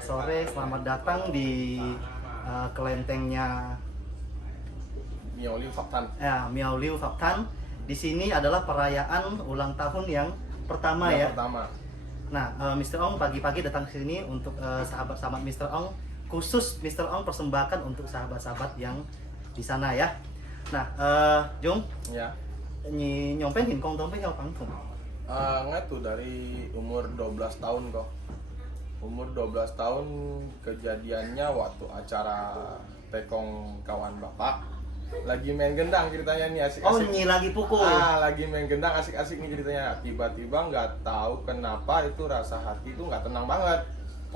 selamat sore, selamat datang di kelentengnya Miao Liu Faktan. Miao Liu Faktan. Di sini adalah perayaan ulang tahun yang pertama ya. Pertama. Nah, Mr. Ong pagi-pagi datang ke sini untuk sahabat-sahabat Mr. Ong, khusus Mr. Ong persembahkan untuk sahabat-sahabat yang di sana ya. Nah, Jung, Ya. nyompen hin kong tong yao pang tung. Nggak tuh dari umur 12 tahun kok. Umur 12 tahun kejadiannya waktu acara tekong kawan bapak. Lagi main gendang ceritanya nih asik-asik. Oh, nyi lagi pukul. Lagi main gendang asik-asik nih ceritanya. Tiba-tiba nggak tahu kenapa itu rasa hati itu nggak tenang banget.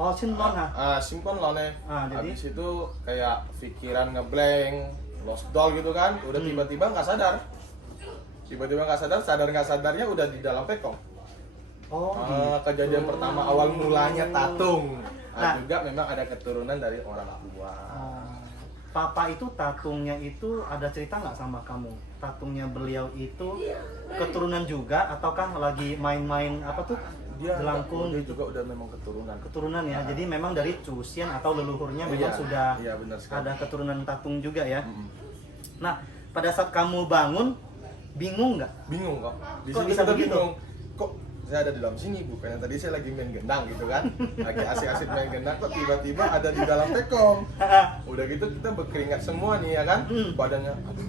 Oh, sinton ha. Simpon loh nih. Jadi Habis itu kayak pikiran ngeblank, lost doll gitu kan. Udah tiba-tiba nggak sadar. Tiba-tiba nggak sadar nggak sadarnya udah di dalam tekong. oh, Kejadian pertama awal mulanya tatung. Nah. Juga memang ada keturunan dari orang tua. Papa itu tatungnya itu ada cerita nggak sama kamu? Tatungnya beliau itu keturunan juga ataukah lagi main-main apa tuh? Dia Jelangkung dia gitu. juga udah memang keturunan. Keturunan ya. Jadi memang dari Cusian atau leluhurnya memang sudah Iya, benar sekali. ada keturunan tatung juga ya. Mm-mm. Nah, pada saat kamu bangun bingung nggak? Bingung kok. Di Kok sini bisa kita begitu? bingung. Kok saya ada di dalam sini bukannya tadi saya lagi main gendang gitu kan. Lagi asik-asik main gendang kok tiba-tiba ada di dalam tekong. Udah gitu kita berkeringat semua nih ya kan. Badannya aduh.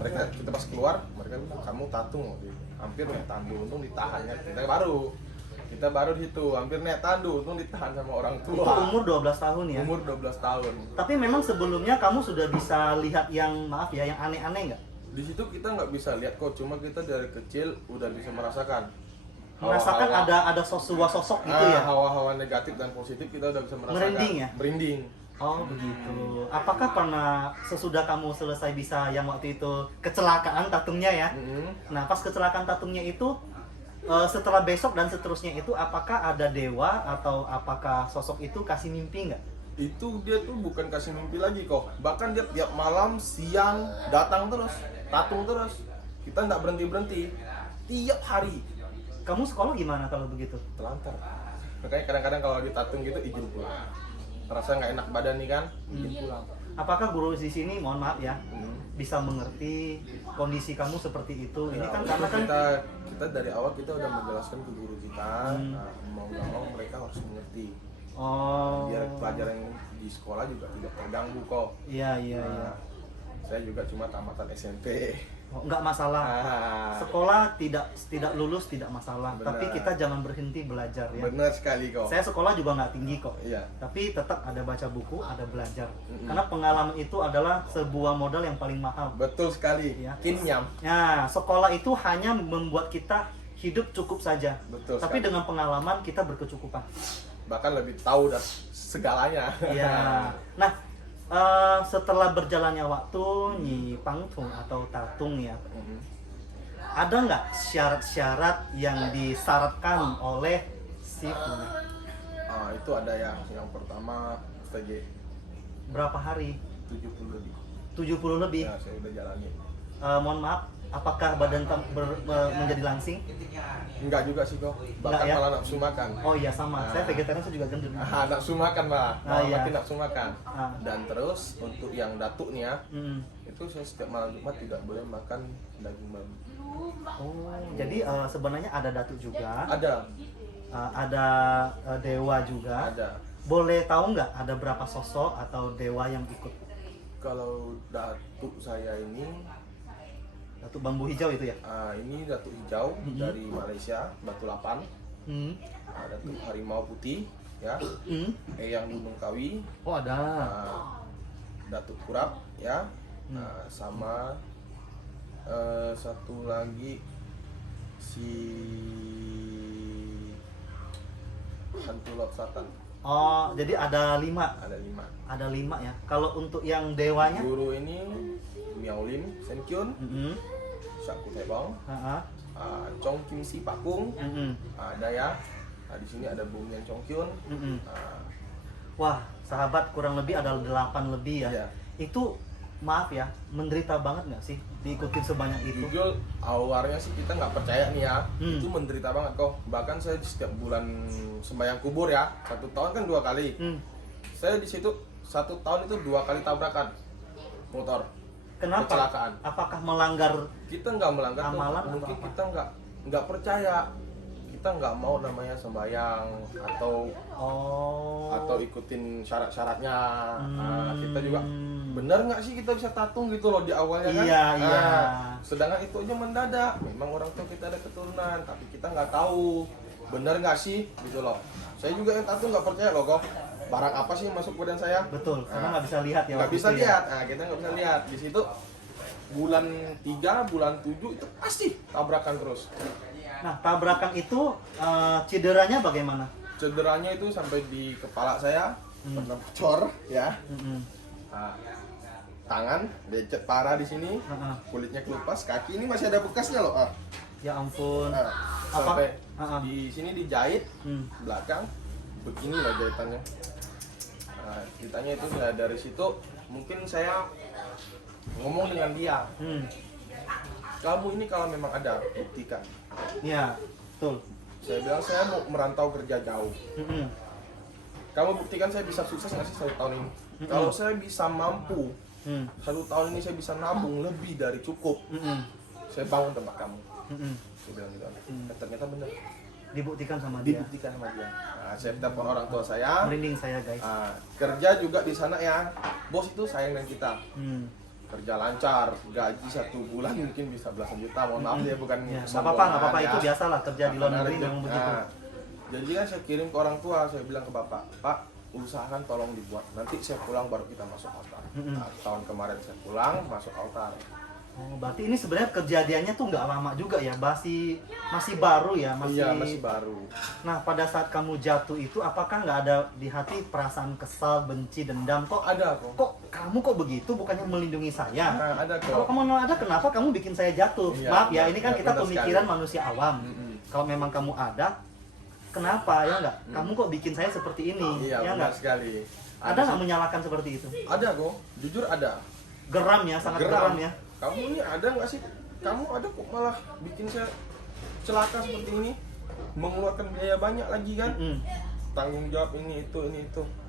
Mereka kita pas keluar mereka bilang kamu tatung. Hampir nih tandu untung ditahannya. Kita baru di situ hampir nek tandu untung ditahan sama orang tua. Itu umur 12 tahun ya. Umur 12 tahun. Tapi memang sebelumnya kamu sudah bisa lihat yang maaf ya, yang aneh-aneh nggak? Di situ kita nggak bisa lihat kok, cuma kita dari kecil udah bisa merasakan. Merasakan ada sosok gitu ya. Hawa-hawa negatif dan positif kita udah bisa merasakan. Merinding ya? Merinding. Oh begitu. Apakah pernah sesudah kamu selesai bisa yang waktu itu kecelakaan tatungnya ya? Nah pas kecelakaan tatungnya itu setelah besok dan seterusnya itu apakah ada dewa atau apakah sosok itu kasih mimpi nggak? Itu dia tuh bukan kasih mimpi lagi kok. Bahkan dia tiap malam, siang datang terus, tatung terus. Kita nggak berhenti tiap hari. Kamu sekolah gimana kalau begitu? Telantar. Makanya kadang-kadang kalau lagi tatung gitu izin pulang. Terasa nggak enak badan nih kan, izin pulang. Apakah guru di sini, mohon maaf ya, bisa mengerti kondisi kamu seperti itu? Ini kan karena kan kita dari awal kita udah menjelaskan ke guru kita, mau nggak mau mereka harus mengerti. Biar pelajaran di sekolah juga tidak terganggu kok. Iya. Saya juga cuma tamatan SMP. Nggak masalah. Sekolah tidak lulus tidak masalah. Benar. Tapi kita jangan berhenti belajar ya. Benar sekali kok. Saya sekolah juga nggak tinggi kok. Iya. Tapi tetap ada baca buku, ada belajar. Karena pengalaman itu adalah sebuah modal yang paling mahal. Betul sekali. Ya. Kinyam. Nah, sekolah itu hanya membuat kita hidup cukup saja. Betul Tapi sekali. dengan pengalaman kita berkecukupan. Bahkan lebih tahu dan segalanya. Iya. Nah, setelah berjalannya waktu Nyi Pangtung atau Tatung ya, ada nggak syarat-syarat yang disyaratkan oleh si Pung? Itu ada yang pertama stage Berapa hari? 70 lebih. 70 lebih. Ya, saya udah jalanin. Mohon maaf, apakah badan menjadi langsing? Enggak juga sih kok. Enggak Bahkan ya? malah nafsu makan. Oh iya sama, saya vegetarian saya juga gendut. Nafsu makan malah. Iya. Makin nafsu makan. Ah. Dan terus untuk yang datuk nih ya, Mm. itu saya setiap malam Jumat tidak boleh makan daging babi. Oh, jadi sebenarnya ada datuk juga, Ada, ada dewa juga. ada. Boleh tahu nggak ada berapa sosok atau dewa yang ikut? Kalau datuk saya ini, Datuk bambu hijau itu ya? ini datuk hijau dari Malaysia, Batu Lapan. Hmm. Datuk harimau putih, ya. Hmm. Eyang Gunung Kawi, Oh ada. Datuk Kurap, ya. Sama satu lagi si hantu Laut Selatan. Oh jadi ada 5. Ada 5. Ada 5 ya. Kalau untuk yang dewanya? Guru ini Miao Lim Senkyun, Mm-mm. Syaku Tebong, Ha-ha. Chong Kim Si Pakung, Mm-mm. ada ya. Di sini ada Bung Yan Chong Kyun. Mm-mm. Wah, sahabat kurang lebih ada 8 lebih ya. Iya. Itu maaf ya, menderita banget nggak sih diikutin sebanyak itu? Jujur awalnya sih kita nggak percaya nih ya, Hmm. itu menderita banget kok. Bahkan saya di setiap bulan sembahyang kubur ya, 1 tahun kan 2 kali. Saya di situ 1 tahun itu 2 kali tabrakan motor. Kenapa? Kecelakaan. Apakah melanggar Kita nggak melanggar, amalan mungkin atau apa? kita nggak percaya, kita nggak mau namanya sembahyang atau ikutin syarat-syaratnya. Nah, kita juga bener nggak sih kita bisa tatung gitu loh di awalnya kan? Iya, iya. Sedangkan itu aja mendadak. Memang orang tua kita ada keturunan, tapi kita nggak tahu bener nggak sih gitu loh. Saya juga yang tatung nggak percaya loh kok. Barang apa sih yang masuk badan saya? Betul, karena nggak bisa lihat ya. Nggak waktu bisa itu ya. lihat. Nah, kita nggak bisa lihat. Di situ bulan 3, bulan 7 itu pasti tabrakan terus. Nah, tabrakan itu cederanya bagaimana? Cederanya itu sampai di kepala saya, pernah bocor ya. Nah, tangan becet parah di sini, kulitnya kelupas, kaki ini masih ada bekasnya loh. Ya ampun. Nah, Apa? sampai di sini dijahit belakang, begini loh jahitannya. Nah, ceritanya itu ya dari situ mungkin saya ngomong dengan dia, kamu ini kalau memang ada buktikan. Ya, betul. Saya bilang saya mau merantau kerja jauh. Kamu buktikan saya bisa sukses nggak sih 1 tahun ini? Kalau saya bisa mampu 1 tahun ini saya bisa nabung lebih dari cukup, saya bangun tempat kamu. Saya bilang gitu. Dan ternyata benar. Dibuktikan sama dia. Dibuktikan sama dia. Nah, saya telepon orang tua saya. Merinding saya, guys. Kerja juga di sana ya. Bos itu sayang dengan kita. Kerja lancar, gaji 1 bulan mungkin bisa belasan juta. Mohon maaf ya, bukan Ya, nggak kesombongan apa-apa, ya. itu biasalah kerja di luar negeri memang begitu. Jadi kan saya kirim ke orang tua, saya bilang ke bapak, Pak, usahakan tolong dibuat. Nanti saya pulang baru kita masuk altar. Nah, tahun kemarin saya pulang masuk altar. Oh, berarti ini sebenarnya kejadiannya tuh nggak lama juga ya, masih baru ya, Iya, masih baru. Nah, pada saat kamu jatuh itu, apakah nggak ada di hati perasaan kesal, benci, dendam? Kok Ada kok. kok kamu kok begitu? Bukannya melindungi saya? Nah, ada kok. Kalau kamu nggak ada, kenapa kamu bikin saya jatuh? Iya, Maaf ya, benar, ini kan benar, kita benar pemikiran sekali. manusia awam. Kalau memang kamu ada, kenapa ya nggak? Kamu kok bikin saya seperti ini? Iya, Ya benar nggak? sekali. Ada nggak menyalahkan seperti itu? Ada kok, jujur ada. Geram ya, sangat geram ya. Kamu ini ada nggak sih? Kamu ada kok malah bikin saya celaka seperti ini, mengeluarkan biaya banyak lagi kan? Tanggung jawab ini itu.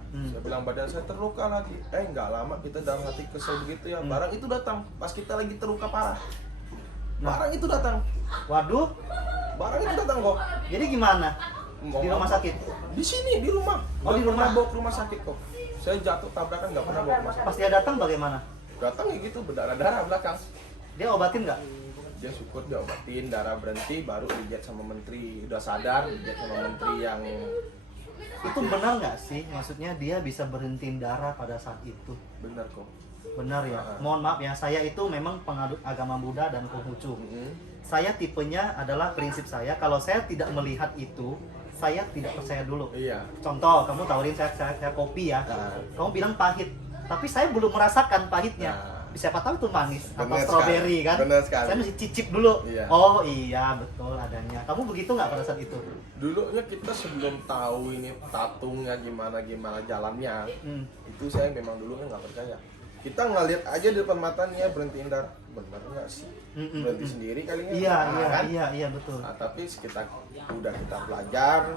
Saya bilang badan saya terluka lagi. Nggak lama kita dalam hati kesel begitu ya. Barang itu datang pas kita lagi terluka parah. Barang itu datang. Waduh, Barang itu datang kok. jadi gimana? Di rumah sakit? Di sini di rumah. Oh, di Nggak rumah. pernah bawa ke rumah sakit kok. Saya jatuh tabrakan nggak pernah bawa ke rumah sakit. Pas dia datang bagaimana? Datang ya gitu berdarah-darah belakang. Dia obatin nggak? Dia syukur diobatin, darah berhenti, baru dijet sama menteri. Udah sadar dijet sama menteri yang Itu benar nggak sih? Maksudnya dia bisa berhentiin darah pada saat itu? benar kok. Benar ya? Mohon maaf ya, saya itu memang pengadut agama Buddha dan Konghucu. Saya tipenya adalah prinsip saya, kalau saya tidak melihat itu, saya tidak percaya dulu. Iya. Contoh, kamu tawarin saya kopi ya, kamu bilang pahit, tapi saya belum merasakan pahitnya. Siapa tahu itu manis atau Benar stroberi sekali. kan? Benar sekali. Saya mesti cicip dulu. Iya. Oh iya betul adanya. Kamu begitu nggak pada saat itu? Dulunya kita sebelum tahu ini tatungnya gimana jalannya, itu saya memang dulunya nggak percaya. Kita ngeliat aja di depan mata nih ya berhentiin darah, benar nggak sih? Berhenti sendiri kalinya? Iya betul. Nah, tapi kita kita belajar,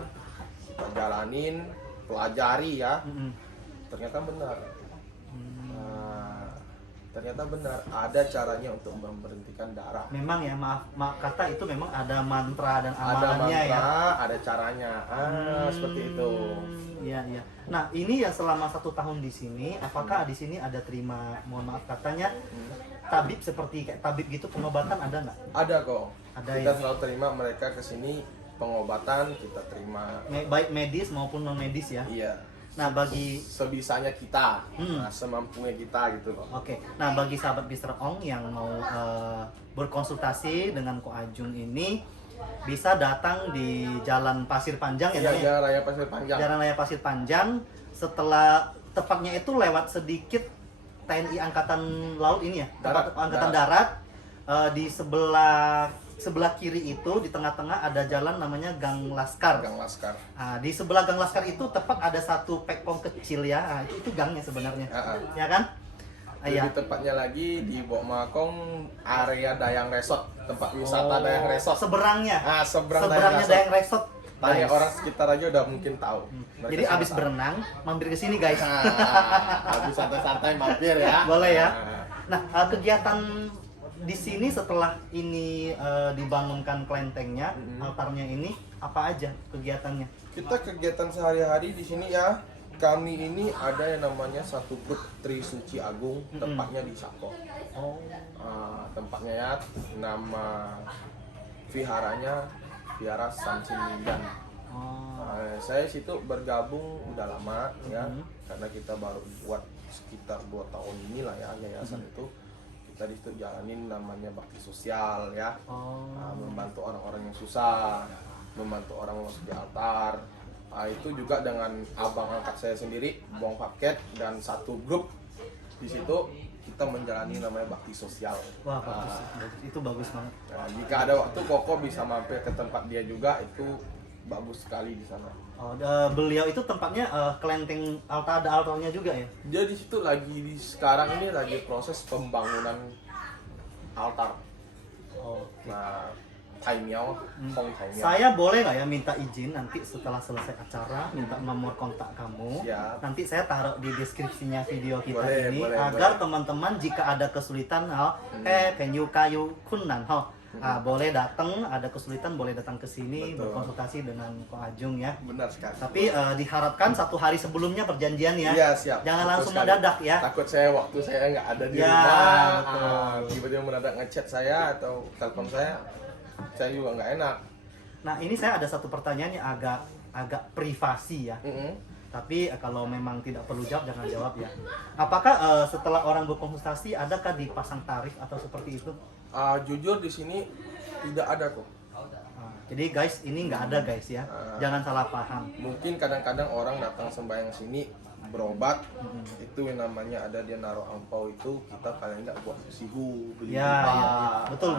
kita jalanin, pelajari ya, ternyata benar. Ternyata benar ada caranya untuk memberhentikan darah. Memang ya, maaf kata itu memang ada mantra dan Ada amalannya mantra, ya. ada caranya. Seperti itu. Iya. Nah, ini yang selama 1 tahun di sini, apakah di sini ada terima, mohon maaf katanya, tabib seperti kayak tabib gitu, pengobatan ada nggak? Ada kok. Ada Kita ya? selalu terima mereka ke sini pengobatan, kita terima. Baik medis maupun non medis ya. Iya. Nah, bagi sebisanya kita, semampunya kita gitu loh. Oke. Nah, bagi sahabat Mr. Ong yang mau berkonsultasi dengan Ko Ajung ini, bisa datang di Jalan Pasir Panjang ya, Iya, namanya? Jalan Raya Pasir Panjang. Jalan Raya Pasir Panjang. Setelah tepatnya itu lewat sedikit TNI Angkatan Laut ini ya, Darat. Angkatan Darat. Di sebelah kiri itu di tengah-tengah ada jalan namanya Gang Laskar. Gang Laskar. Di sebelah Gang Laskar itu tepat ada satu pekong kecil ya. Itu gangnya sebenarnya. Ya kan? Lebih tepatnya lagi di Bok Makong area Dayang Resort, tempat wisata Dayang Resort. Seberangnya. Seberangnya Seberangnya Dayang Resort. Tanya Nice. orang sekitar aja udah mungkin tahu. Mereka Jadi semua abis tahu. berenang, mampir ke sini guys. Habis santai-santai mampir ya. Boleh ya. Nah, kegiatan di sini setelah ini dibangunkan kelentengnya, altarnya ini, apa aja kegiatannya? Kita kegiatan sehari-hari di sini ya. Kami ini ada yang namanya satu grup Trisuci Agung, tempatnya di Sako. Oh. Tempatnya ya, nama viharanya Vihara Samsinindan. Oh. Saya situ bergabung udah lama ya, karena kita baru buat sekitar 2 tahun inilah ya yayasan itu. Kita di situ jalanin namanya bakti sosial ya. Oh. Membantu orang-orang yang susah, membantu orang masuk di altar. Itu juga dengan abang angkat saya sendiri, Bong Paket, dan satu grup di situ kita menjalani namanya bakti sosial. Wah, bagus. Bagus. Itu bagus banget. Nah, jika ada waktu Koko bisa mampir ke tempat dia juga, itu bagus sekali di sana. Oh, beliau itu tempatnya kelenteng altar, ada altarnya juga ya? Dia di situ lagi sekarang ini lagi proses pembangunan altar. Oh. Nah, Taimiao, Hong Taimiao. Saya boleh nggak ya minta izin nanti setelah selesai acara minta nomor kontak kamu. Siap. Nanti saya taruh di deskripsinya video kita Boleh, ini boleh, agar boleh. teman-teman jika ada kesulitan penyu kayu kunan boleh datang, ada kesulitan boleh datang ke sini Betul. berkonsultasi dengan Ko Ajung ya. Benar sekali. Tapi diharapkan 1 hari sebelumnya perjanjian ya. Iya, siap. Jangan Betul langsung sekali. mendadak ya. Takut saya waktu saya nggak ada di Ya, rumah, betul. tiba-tiba mendadak ngechat saya atau telepon saya juga nggak enak. Nah, ini saya ada satu pertanyaan yang agak privasi ya. Tapi kalau memang tidak perlu jawab, jangan jawab ya. Apakah setelah orang berkonsultasi, adakah dipasang tarif atau seperti itu? Jujur di sini tidak ada kok. Jadi guys, ini nggak ada guys ya. Jangan salah paham. Mungkin kadang-kadang orang datang sembahyang sini berobat, itu yang namanya ada dia naruh angpau itu kita paling nggak buat sihu beli. Ya. Betul.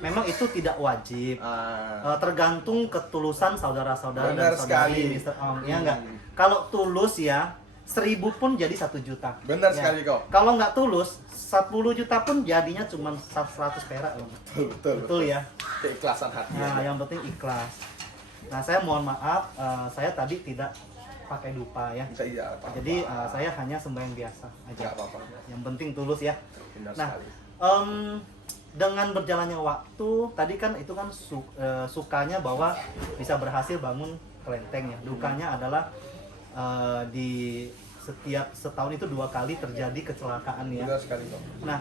Memang itu tidak wajib. Tergantung ketulusan saudara-saudara dan Benar saudari sekali. Mr. Ong. Ya nggak? Kalau tulus ya, 1000 pun jadi 1 juta. Benar Ya. sekali kau. Kalau nggak tulus, 10 juta pun jadinya cuma 100 perak loh. Betul ya. Keikhlasan hati. Nah, yang penting ikhlas. Nah, saya mohon maaf, saya tadi tidak pakai dupa ya. Iya, apa-apa. Jadi saya hanya sembahyang biasa aja. Nggak apa-apa. Yang penting tulus ya. Benar Nah, sekali. dengan berjalannya waktu, tadi kan itu kan sukanya bahwa bisa berhasil bangun kelenteng ya. Dukanya adalah di setiap setahun itu 2 kali terjadi kecelakaan ya. Benar sekali kau. Nah,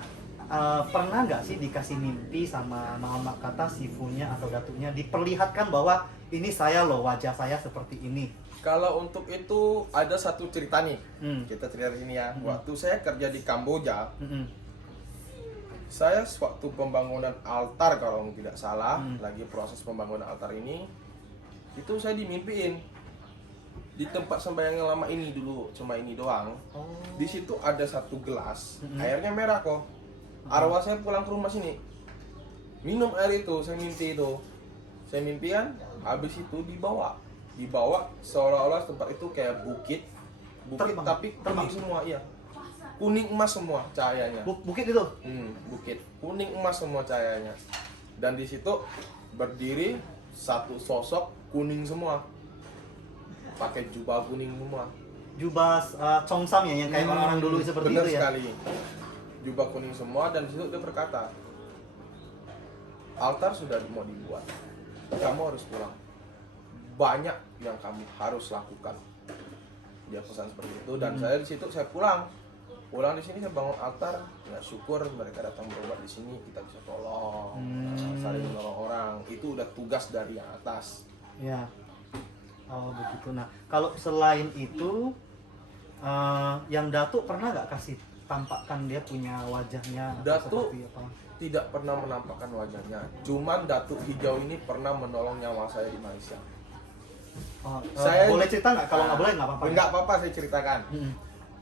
pernah nggak sih dikasih mimpi sama mama kata sifunya atau datuknya diperlihatkan bahwa ini saya loh, wajah saya seperti ini. Kalau untuk itu ada satu cerita nih. Hmm. Kita cerita ini ya. Waktu saya kerja di Kamboja, Mm-mm. saya sewaktu pembangunan altar kalau tidak salah, lagi proses pembangunan altar ini, itu saya dimimpiin di tempat sembahyang yang lama ini dulu, cuma ini doang. Oh. Di situ ada satu gelas, airnya merah kok. Arwah saya pulang ke rumah sini, minum air itu, saya mimpi itu. Saya mimpian, habis itu dibawa seolah-olah tempat itu kayak bukit Terbang. tapi kuning semua, iya. Kuning emas semua cahayanya. Bukit itu. Bukit kuning emas semua cahayanya. Dan di situ berdiri satu sosok kuning semua, pakai jubah kuning semua. Jubah Chongsam ya, yang kayak orang-orang dulu seperti bener itu ya. sekali. Jubah kuning semua, dan di situ dia berkata, altar sudah mau dibuat, kamu harus pulang. Banyak yang kamu harus lakukan. Dia pesan seperti itu, dan saya di situ saya pulang di sini, saya bangun altar. Ya syukur mereka datang berobat di sini, kita bisa tolong, saling menolong orang. Itu udah tugas dari yang atas. Ya. Oh begitu. Nah, kalau selain itu, yang Datuk pernah nggak kasih tampakkan dia punya wajahnya atau Datuk seperti apa? tidak pernah menampakkan wajahnya. Cuman Datuk Hijau ini pernah menolong nyawa saya di Malaysia. Boleh cerita nggak? Kalau nggak boleh nggak apa-apa. Nggak apa-apa, saya ceritakan. Mm-mm.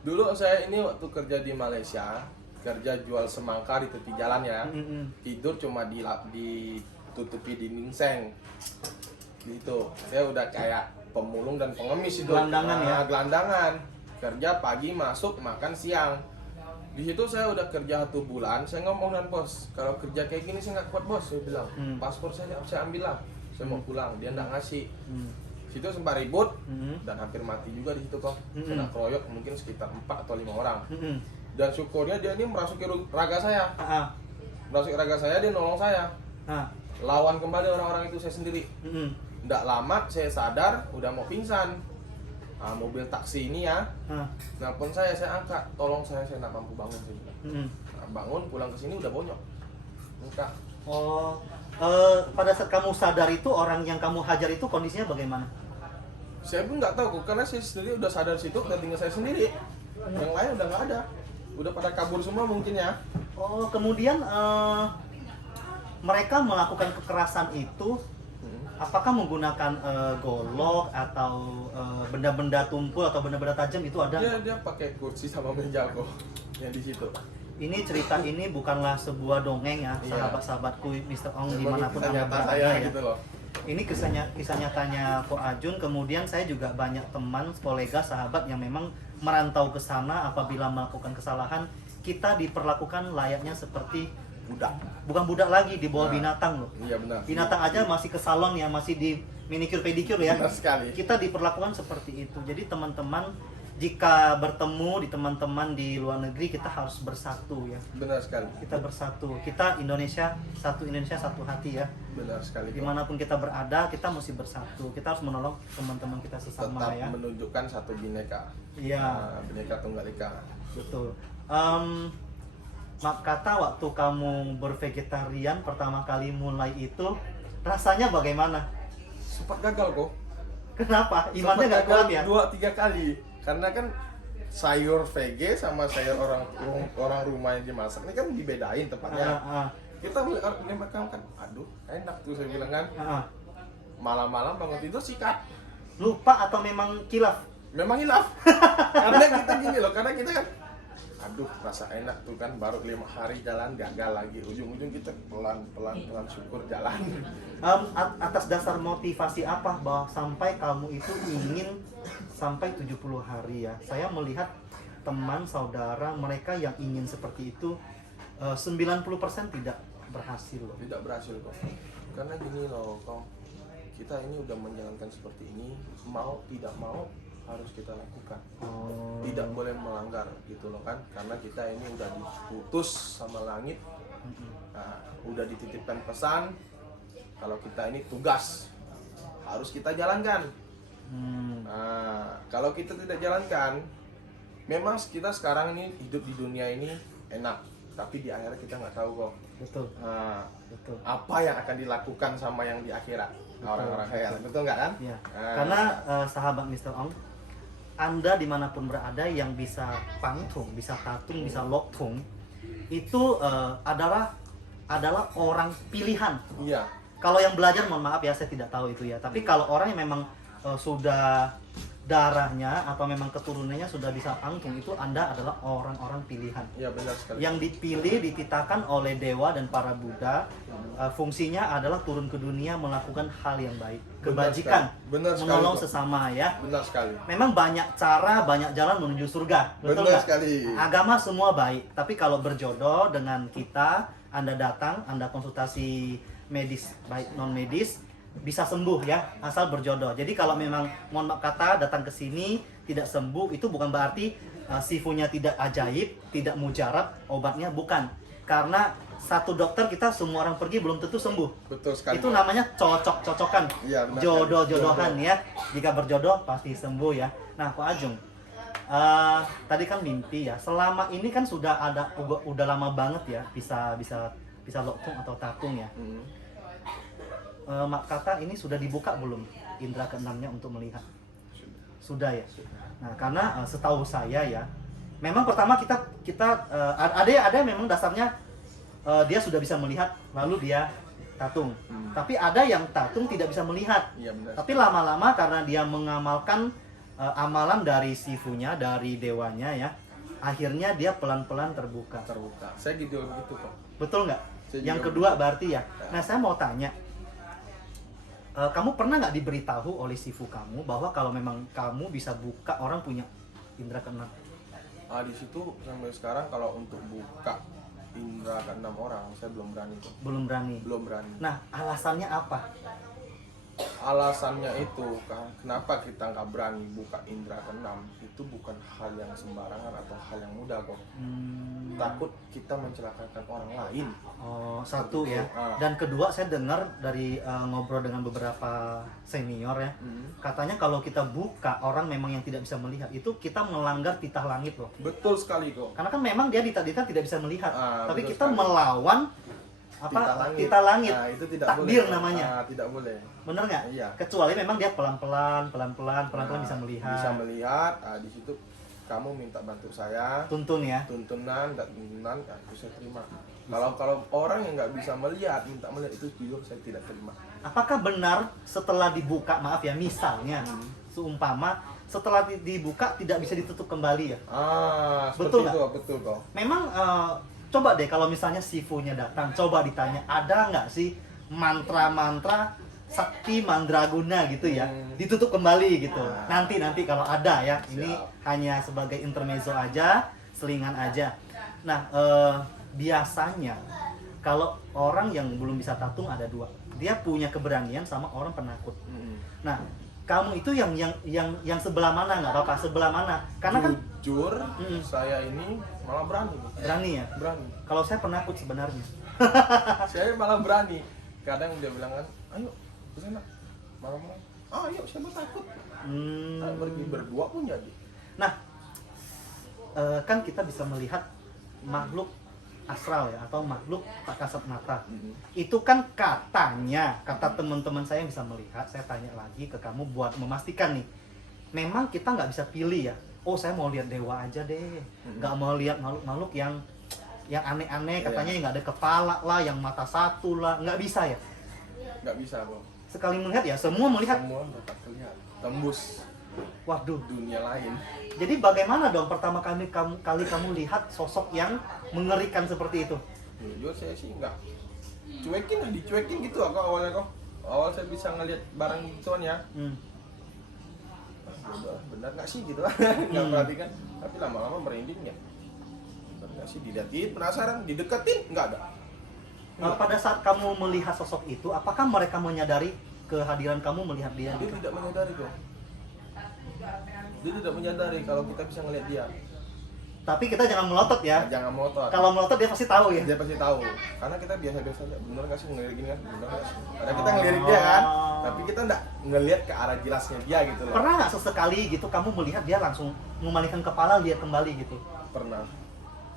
Dulu saya ini waktu kerja di Malaysia, kerja jual semangka di tepi jalan ya. Mm-mm. Tidur cuma ditutupi dinding seng. Gitu. Saya udah kayak pemulung dan pengemis itu. Gelandangan ya? Gelandangan. Kerja pagi, masuk, makan siang. Di situ saya udah kerja 1 bulan. Saya ngomong dengan bos, kalau kerja kayak gini saya nggak kuat bos. Saya bilang, paspor saya ambil lah. saya mau pulang, dia nggak ngasih. Situ sempat ribut dan hampir mati juga di situ kok. Kena keroyok mungkin sekitar 4 atau 5 orang. Dan syukurnya dia ini merasuki raga saya. Merasuki raga saya, dia nolong saya. Lawan kembali orang-orang itu saya sendiri. Nggak lama saya sadar, udah mau pingsan. Mobil taksi ini ya, nelpon saya angkat, tolong saya nggak mampu bangun. Bangun pulang ke sini udah bonyok. Enggak. Oh, pada saat kamu sadar itu orang yang kamu hajar itu kondisinya bagaimana? Saya pun nggak tahu, karena saya sendiri udah sadar situ, udah tinggal saya sendiri. Yang lain udah nggak ada, udah pada kabur semua mungkin ya. Oh, kemudian mereka melakukan kekerasan itu, apakah menggunakan golok atau benda-benda tumpul atau benda-benda tajam itu ada? Dia pakai kursi sama meja kok, yang di situ. Ini cerita ini bukanlah sebuah dongeng ya, sahabat-sahabatku Mr. Ong dimanapun Anda berada ya. Gitu loh. Ini kisah nyatanya Ko Ajun. Kemudian saya juga banyak teman, kolega, sahabat yang memang merantau ke sana. Apabila melakukan kesalahan, kita diperlakukan layaknya seperti Budak. bukan budak lagi, di bawah binatang loh. Iya benar. Binatang aja masih ke salon ya, masih di manicure pedicure ya. Benar sekali. Kita diperlakukan seperti itu. Jadi teman-teman, jika bertemu di teman-teman di luar negeri, kita harus bersatu ya. Benar sekali. Kita bersatu. Kita Indonesia, satu hati ya. Benar sekali. Dimanapun kita berada, kita mesti bersatu. Kita harus menolong teman-teman kita sesama Tetap ya. menunjukkan satu bineka. Iya. Bineka Tunggal Ika. Betul. Maaf kata, waktu kamu bervegetarian pertama kali mulai itu, rasanya bagaimana? Sempat gagal kok. Kenapa? Imannya nggak kuat ya? 2-3 kali. Karena kan sayur VG sama sayur orang rumah yang dimasak ini kan dibedain tempatnya. Kita makan kan, aduh enak tuh saya bilang kan. Malam-malam bangun tidur sikat. Lupa atau memang kilaf? Memang hilaf. Karena kita gini loh, karena kita kan aduh rasa enak tuh kan, baru 5 hari jalan gagal lagi, ujung-ujung kita pelan-pelan syukur jalan. Atas dasar motivasi apa bahwa sampai kamu itu ingin sampai 70 hari ya? Saya melihat teman, saudara, mereka yang ingin seperti itu 90% tidak berhasil loh. Tidak berhasil kok. Karena gini loh kok, kita ini udah menjalankan seperti ini, mau tidak mau harus kita lakukan. Tidak boleh melanggar gitu loh kan, karena kita ini udah diputus sama langit. Udah dititipkan pesan kalau kita ini tugas harus kita jalankan. Kalau kita tidak jalankan, memang kita sekarang ini hidup di dunia ini enak, tapi di akhirat kita nggak tahu kok. Betul. Betul. Apa yang akan dilakukan sama yang di akhirat orang-orang khayal, betul nggak kan? Ya. Karena sahabat Mr. Ong, Anda dimanapun berada yang bisa pangtung, bisa tatung, bisa loktung, itu adalah orang pilihan. Iya. Kalau yang belajar, mohon maaf ya, saya tidak tahu itu ya. Tapi kalau orang yang memang sudah darahnya atau memang keturunannya sudah bisa pangtung, itu Anda adalah orang-orang pilihan. Iya benar sekali. Yang dipilih, dititahkan oleh dewa dan para Buddha. Fungsinya adalah turun ke dunia melakukan hal yang baik, kebajikan, benar sekali. menolong sesama ya. Benar sekali. Memang banyak cara, banyak jalan menuju surga. Betul Benar nggak? sekali. Agama semua baik, tapi kalau berjodoh dengan kita, Anda datang, Anda konsultasi medis, baik non medis, bisa sembuh ya, asal berjodoh. Jadi kalau memang mohon maaf kata datang ke sini tidak sembuh, itu bukan berarti sifunya tidak ajaib, tidak mujarab, obatnya bukan. Karena satu dokter kita semua orang pergi belum tentu sembuh. Betul sekali. Itu namanya cocok-cocokan, Iya, benar jodoh-jodohan ya. Jika berjodoh pasti sembuh ya. Nah, Ko Ajung, tadi kan mimpi ya. Selama ini kan sudah ada, udah lama banget ya bisa loktung atau tatung ya. Mak kata ini sudah dibuka belum indera keenamnya untuk melihat? Sudah ya. Nah, karena setahu saya ya, memang pertama kita ada yang memang dasarnya dia sudah bisa melihat lalu dia tatung. Tapi ada yang tatung tidak bisa melihat. Iya, benar. Tapi lama-lama karena dia mengamalkan amalan dari sifunya, dari dewanya ya, akhirnya dia pelan-pelan terbuka. Saya gitu kok. Betul nggak? Saya Yang juga kedua berarti ya. Nah, saya mau tanya, kamu pernah nggak diberitahu oleh sifu kamu bahwa kalau memang kamu bisa buka orang punya indera keenam? Di situ sampai sekarang kalau untuk buka indera keenam orang saya belum berani kok. Belum berani. Belum berani. Nah, alasannya apa? alasannya itu kan kenapa kita nggak berani buka indera keenam itu bukan hal yang sembarangan atau hal yang mudah kok. Takut kita mencelakakan orang lain. Oh, satu ya. Ah. Dan kedua, saya dengar dari ngobrol dengan beberapa senior ya, katanya kalau kita buka orang memang yang tidak bisa melihat, itu kita melanggar titah langit loh. Betul sekali kok. Karena kan memang dia ditakdirkan tidak bisa melihat, tapi betul kita sekali. melawan titah langit. Nah, itu tidak takdir boleh. namanya. Tidak boleh. Bener nggak? Iya. Kecuali memang dia pelan-pelan bisa melihat. Bisa melihat. Di situ kamu minta bantu saya. Tuntun ya. Tuntunan dan tuntunan itu saya terima. Kalau orang yang nggak bisa melihat, minta melihat itu jujur saya tidak terima. Apakah benar setelah dibuka, maaf ya, misalnya seumpama setelah dibuka tidak bisa ditutup kembali ya? Betul nggak? itu, betul kok. Memang coba deh kalau misalnya sifunya datang, coba ditanya ada nggak sih mantra-mantra sakti mandraguna gitu ya, ditutup kembali gitu. Nanti kalau ada ya, ini hanya sebagai intermezzo aja, selingan aja. Nah, biasanya kalau orang yang belum bisa tatung ada dua, dia punya keberanian sama orang penakut. Nah, kamu itu yang sebelah mana, nggak apa-apa sebelah mana? Karena kan jujur saya ini malah berani. Berani ya? Berani. Kalau saya penakut sebenarnya. Saya malah berani. Kadang dia bilang kan, ayo ke sana. Malam-malam. Ayo saya mau takut. Ayo pergi berdua pun jadi. Nah, kan kita bisa melihat makhluk astral ya, atau makhluk tak kasat mata. Itu kan katanya, kata teman-teman saya yang bisa melihat, saya tanya lagi ke kamu buat memastikan nih, memang kita nggak bisa pilih ya, oh saya mau lihat dewa aja deh, nggak mau lihat makhluk-makhluk yang aneh-aneh, katanya yang nggak ada kepala lah, yang mata satu lah, nggak bisa ya? Nggak bisa kok. Sekali melihat ya, semua melihat. Semua dapat terlihat, tembus Waduh. dunia lain. Jadi bagaimana dong pertama kali kamu lihat sosok yang mengerikan seperti itu? Jujur saya sih enggak dicuekin gitu aku awalnya kok. Awal saya bisa ngelihat barang gituan ya. Benar nggak sih gitu nggak perhatikan, tapi lama-lama merinding ya. Benar nggak sih, dilihatin penasaran, dideketin nggak ada. Pada saat kamu melihat sosok itu, apakah mereka menyadari kehadiran kamu melihat dia? Dia tidak menyadari kok. Dia tidak menyadari kalau kita bisa ngelihat dia. Tapi kita jangan melotot ya. Jangan motor. Kalau melotot dia pasti tahu ya. Dia pasti tahu. Karena kita biasa-biasa aja. Bener nggak sih ngelirik gini kan? Bener nggak sih? Karena kita ngelirik dia kan. Tapi kita nggak ngelihat ke arah jelasnya dia gitu loh. Pernah nggak sesekali gitu kamu melihat dia langsung memalingkan kepala lihat kembali gitu? Pernah.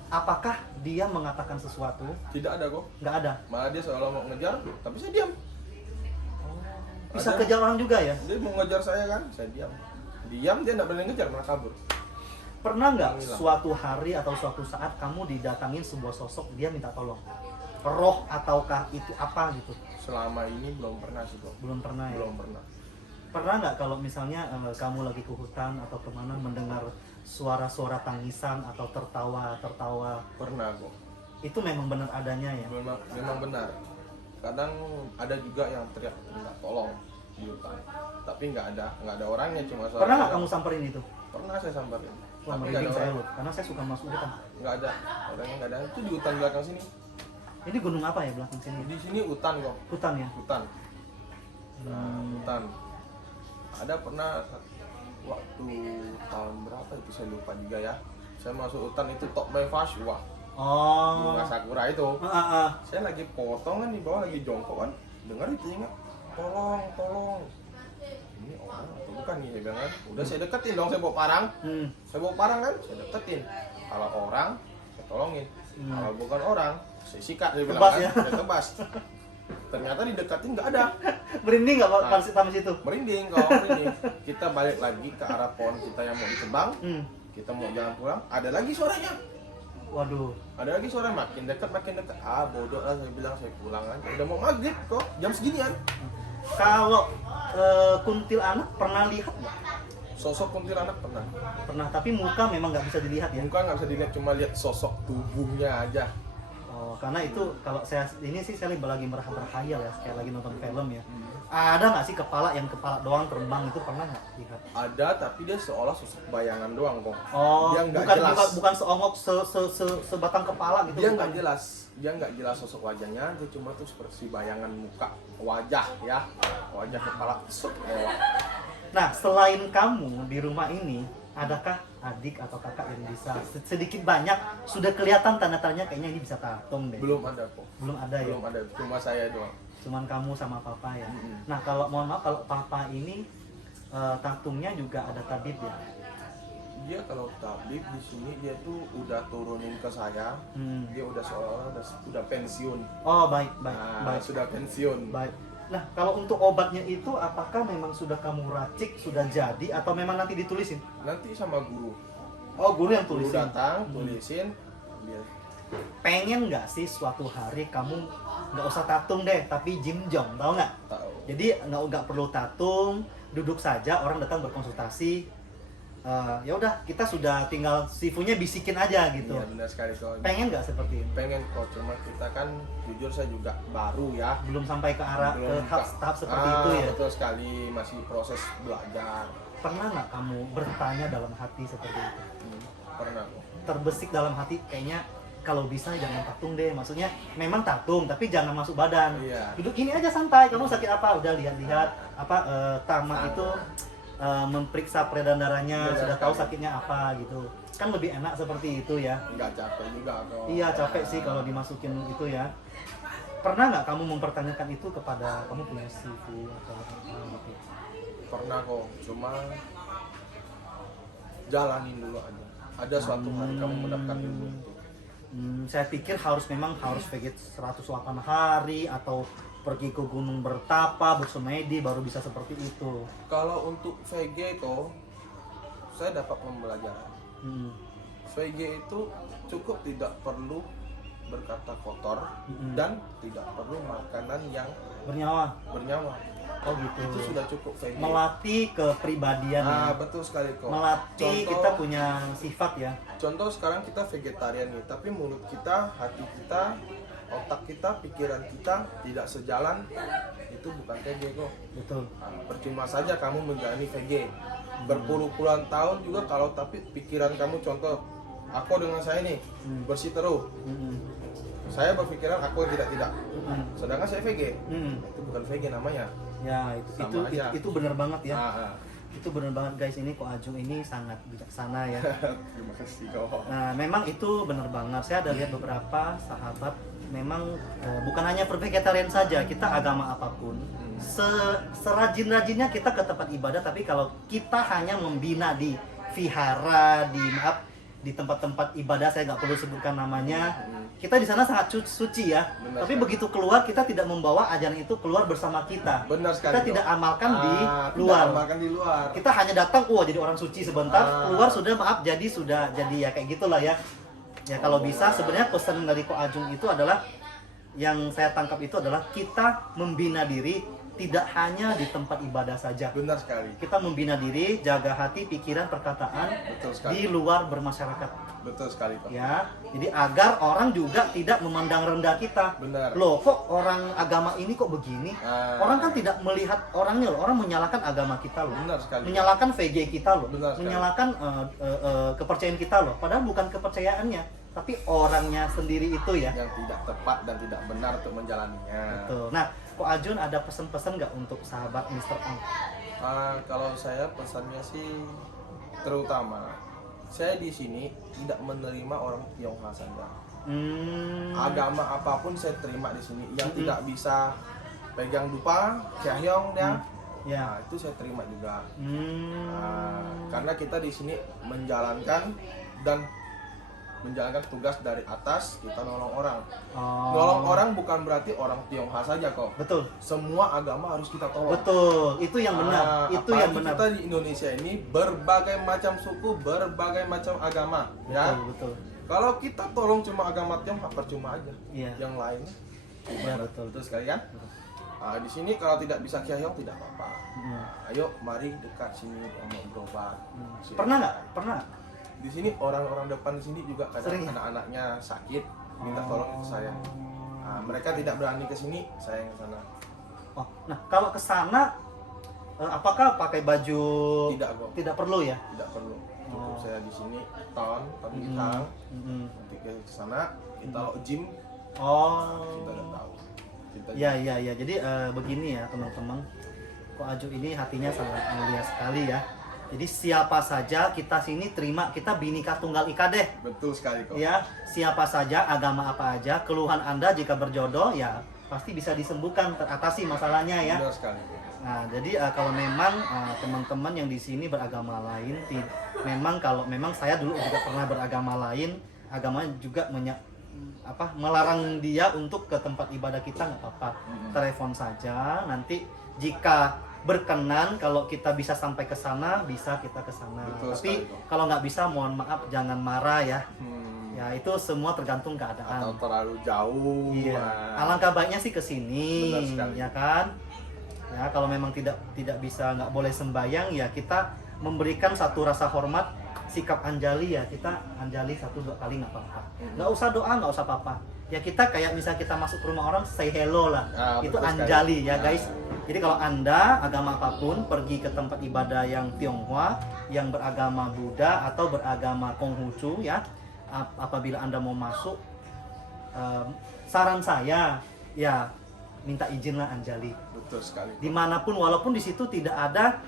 Apakah dia mengatakan sesuatu? Tidak ada kok. Nggak ada. Malah dia seolah mau ngejar, tapi saya diam. Bisa Ada. kejar orang juga ya? Dia mau ngejar saya kan, saya diam. Diam, dia nggak berani ngejar, malah kabur. Pernah nggak Hilang. suatu hari atau suatu saat kamu didatangin sebuah sosok, dia minta tolong? Roh ataukah itu apa gitu? Selama ini belum pernah sih kok. Belum pernah ya? Belum pernah. Pernah nggak kalau misalnya kamu lagi ke hutan atau kemana mendengar suara-suara tangisan atau tertawa? Pernah kok. Itu memang benar adanya ya? Memang benar. Kadang ada juga yang teriak minta tolong di hutan. Tapi nggak ada orangnya, cuma suara. Pernah nggak kamu samperin itu? Pernah saya samperin. Wah, Tapi nggak merinding ada saya orang. loh, karena saya suka masuk hutan. Nggak ada. Orangnya nggak ada. Itu di hutan belakang sini. Ini gunung apa ya belakang sini? Di sini hutan kok. Hutan ya? Hutan. Nah, hutan. Ada pernah waktu tahun berapa itu saya lupa juga ya. Saya masuk hutan itu top by fast, wah. Oh. Bunga sakura itu. Ah. Saya lagi potong kan di bawah, lagi jongkok kan. Dengar itu ingat, tolong. Ini orang atau bukan nih, saya bilang kan. Udah saya deketin dong, saya bawa parang. Saya bawa parang kan, saya deketin. Kalau orang, saya tolongin. Kalau bukan orang, saya sikat, saya bilang Tebas kan. ya? Saya tebas. Ternyata dideketin nggak ada. Merinding nggak Nah. pas sama situ? Merinding kalau merinding. Kita balik lagi ke arah pohon kita yang mau ditebang. Kita mau jalan pulang, ada lagi suaranya. Waduh. Ada lagi suara makin dekat. Bodoh lah, saya bilang saya pulang kan. Udah mau maghrib kok, jam seginian. Kalau kuntilanak pernah lihat nggak? Sosok kuntilanak pernah. Pernah, tapi muka memang nggak bisa dilihat ya. Muka nggak bisa dilihat, cuma lihat sosok tubuhnya aja. Oh, karena itu kalau saya ini sih saya lagi berhayal ya, kayak lagi nonton film ya. Ada nggak sih kepala doang terbang itu pernah nggak lihat? Ada, tapi dia seolah sosok bayangan doang kok. Oh, Dia nggak bukan, jelas. bukan seongok sebatang kepala gitu. Dia bukan. nggak jelas, dia nggak jelas sosok wajahnya, dia cuma tuh seperti bayangan muka, wajah ya, wajah kepala lewat. Nah, selain kamu di rumah ini, adakah adik atau kakak yang bisa sedikit banyak sudah kelihatan tanda-tandanya kayaknya ini bisa tatung deh? Belum ada kok. Belum ada ya? Belum ada, cuma saya doang. Cuman kamu sama papa ya. Mm-mm. Nah, kalau mohon maaf kalau papa ini tatungnya juga ada tabib ya? Dia kalau tabib di sini dia tuh udah turunin ke saya. Dia udah seolah udah pensiun. Oh, baik, Nah, baik. sudah pensiun. Baik. Nah, kalau untuk obatnya itu apakah memang sudah kamu racik, sudah jadi atau memang nanti ditulisin? Nanti sama guru. Oh, guru yang Guru tulisin. datang, tulisin. Dia Pengen nggak sih suatu hari kamu nggak usah tatung deh, tapi jimjong, tahu nggak? tahu. Jadi nggak perlu tatung, duduk saja orang datang berkonsultasi. Ya udah, kita sudah tinggal sifunya bisikin aja gitu. Iya benar sekali kok. Pengen nggak seperti ini? Pengen kok, cuma kita kan jujur saya juga baru ya. Belum sampai ke arah ke Belum tahap seperti itu ya. Betul sekali, masih proses belajar. Pernah nggak kamu bertanya dalam hati seperti itu? Pernah kok. Terbesit dalam hati kayaknya kalau bisa jangan tatung deh, maksudnya memang tatung tapi jangan masuk badan. Iya. Duduk gini aja santai, kamu sakit apa udah lihat-lihat apa Tama itu memeriksa peredaran darahnya, Iya, sudah tahu kan. sakitnya apa gitu, kan lebih enak seperti itu ya. Nggak capek juga kok. Iya, capek sih kalau dimasukin itu ya. Pernah nggak kamu mempertanyakan itu kepada kamu punya sifu atau apa gitu? Pernah kok, cuma jalanin dulu aja. Ada suatu hari kamu mendapatkan ilmu itu. Saya pikir memang harus veget 108 hari atau pergi ke gunung bertapa, bersemedi baru bisa seperti itu. Kalau untuk VG kok, saya dapat pembelajaran. VG itu cukup tidak perlu berkata kotor dan tidak perlu makanan yang Bernyawa. bernyawa. Oh gitu. Itu sudah cukup VG. Melatih kepribadian ya. Betul sekali kok. Melatih kita punya sifat ya. Contoh sekarang kita vegetarian nih, tapi mulut kita, hati kita, otak kita, pikiran kita tidak sejalan, itu bukan VG kok. Betul. Percuma saja kamu menjalani VG. Berpuluh-puluhan tahun juga kalau tapi pikiran kamu, contoh aku dengan saya nih bersih terus. Saya berpikiran aku tidak. Sedangkan saya VG. Itu bukan VG namanya. Ya, Sama aja. itu benar banget ya. Ah. Itu benar banget guys, ini Ko Ajung ini sangat bijaksana ya. Terima kasih kok. Nah, memang itu benar banget. Saya ada lihat beberapa sahabat memang bukan hanya vegetarian saja, kita agama apapun. Serajin-rajinnya kita ke tempat ibadah, tapi kalau kita hanya membina di vihara, di tempat-tempat ibadah, saya nggak perlu sebutkan namanya. Kita di sana sangat suci ya. Benar Tapi sekali. begitu keluar kita tidak membawa ajaran itu keluar bersama kita. Benar sekali. Kita kok. tidak amalkan di Tidak luar. amalkan di luar. Kita hanya datang, jadi orang suci sebentar, keluar sudah jadi ya kayak gitulah ya. Ya kalau bisa sebenarnya pesan dari Ko Ajung itu adalah yang saya tangkap itu adalah kita membina diri tidak hanya di tempat ibadah saja. Benar sekali. Kita membina diri, jaga hati, pikiran, perkataan Betul sekali. di luar bermasyarakat. Betul sekali kok. Ya, jadi agar orang juga tidak memandang rendah kita. Benar. Loh, kok orang agama ini kok begini? Orang kan tidak melihat orangnya loh, orang menyalahkan agama kita loh. Benar sekali. Menyalahkan VG kita loh. Benar sekali. Menyalahkan kepercayaan kita loh. Padahal bukan kepercayaannya, tapi orangnya sendiri itu ya. Yang tidak tepat dan tidak benar untuk menjalaninya. Betul. Nah, Ko Ajun ada pesan-pesan nggak untuk sahabat Mr. Ong? Kalau saya pesannya sih terutama saya di sini tidak menerima orang Tionghoa saja. Agama apapun saya terima di sini. Yang tidak bisa pegang dupa, Kyahyong dia. Ya. Nah, itu saya terima juga. Karena kita di sini menjalankan tugas dari atas, kita nolong orang. Nolong orang bukan berarti orang Tionghoa saja kok. Betul. Semua agama harus kita tolong. Betul. Itu yang benar. Itu Apalagi yang benar. Kita di Indonesia ini berbagai macam suku, berbagai macam agama, ya. Betul. Kalau kita tolong cuma agama Tionghoa percuma aja. Iya. Yang lain. Iya, betul. Betul sekali kan? Di sini kalau tidak bisa Kyahyong tidak apa-apa. Ayo mari dekat sini mau berobat. Pernah nggak? Pernah. Di sini orang-orang depan di sini juga kadang Sering ya? anak-anaknya sakit, minta tolong ke saya. Nah, mereka tidak berani ke sini, saya yang ke sana. Oh, nah kalau ke sana apakah pakai baju? Tidak kok. Tidak perlu ya? Tidak perlu. Cukup saya di sini ton bintang. Nanti ke sana kita lo gym. Oh. Kita udah tahu. Ya. Jadi begini ya teman-teman. Ko Aju ini hatinya sangat mulia sekali ya. Jadi siapa saja kita sini terima, kita Bhinneka Tunggal Ika deh. Betul sekali kok. Ya, siapa saja, agama apa aja, keluhan Anda jika berjodoh ya pasti bisa disembuhkan, teratasi masalahnya ya. Benar sekali. Nah, jadi kalau memang teman-teman yang di sini beragama lain, memang saya dulu juga pernah beragama lain, agamanya juga melarang dia untuk ke tempat ibadah kita, nggak apa-apa. Telepon saja, nanti jika berkenan kalau kita bisa sampai ke sana, bisa kita ke sana. Tapi kalau nggak bisa, mohon maaf, jangan marah ya. Ya itu semua tergantung keadaan. Atau terlalu jauh. Iya. Alangkah baiknya sih ke sini, ya kan? Ya kalau memang tidak bisa, nggak boleh sembayang, ya kita memberikan satu rasa hormat, sikap anjali ya, kita anjali 1-2 kali nggak apa-apa. Nggak usah doa, nggak usah apa-apa. Ya kita kayak misalnya kita masuk ke rumah orang, say hello lah. Itu anjali ya guys. Jadi kalau Anda agama apapun pergi ke tempat ibadah yang Tionghoa, yang beragama Buddha atau beragama Konghucu ya, apabila Anda mau masuk, saran saya ya minta izinlah anjali. Betul sekali. Dimanapun, walaupun di situ tidak ada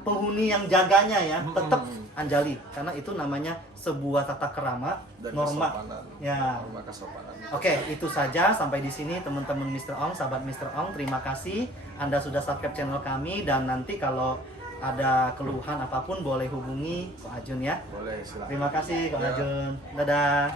penghuni yang jaganya ya, tetap anjali karena itu namanya sebuah tata kerama dan norma. Ya. Norma kesopanan. Oke, itu saja sampai di sini teman-teman Mr. Ong, sahabat Mr. Ong, terima kasih Anda sudah subscribe channel kami, dan nanti kalau ada keluhan apapun boleh hubungi Ko Ajun ya. Boleh, silakan. Terima kasih Ko Ajun. Dadah.